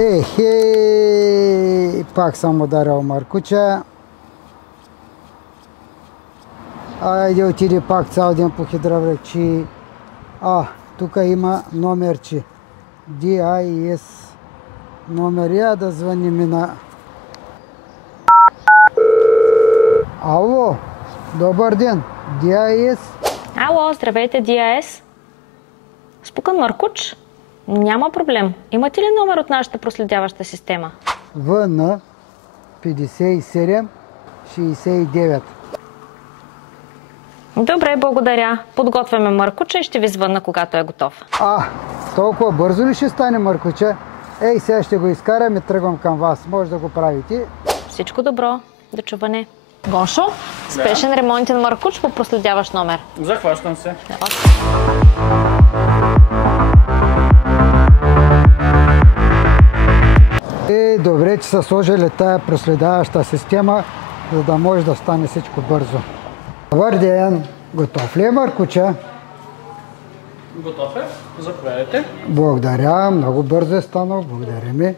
Ехей, пак съм ударил Маркуча. Айде отиде пак цял ден по хидравличи. Тук има номерче. DIS номер. Я да звъним на... Ало, добър ден. DIS. Ало, здравейте, DIS. Спукан Маркуч? Няма проблем. Имате ли номер от нашата проследяваща система? ВН 5769. Добре, благодаря. Подготвяме Маркуча и ще ви звънна, когато е готов. Толкова бързо ли ще стане Маркуча? Ей, сега ще го изкарам и тръгвам към вас. Може да го правите. Всичко добро. До чуване. Гошо, спешен ремонтен Маркуч по проследяващ номер. Захващам се. Добре, че са сложили тая проследяваща система, за да може да стане всичко бързо. Добър ден! Готов ли е Маркуча? Готов е. Заповядайте. Благодаря, много бързо е станал. Благодаря ми.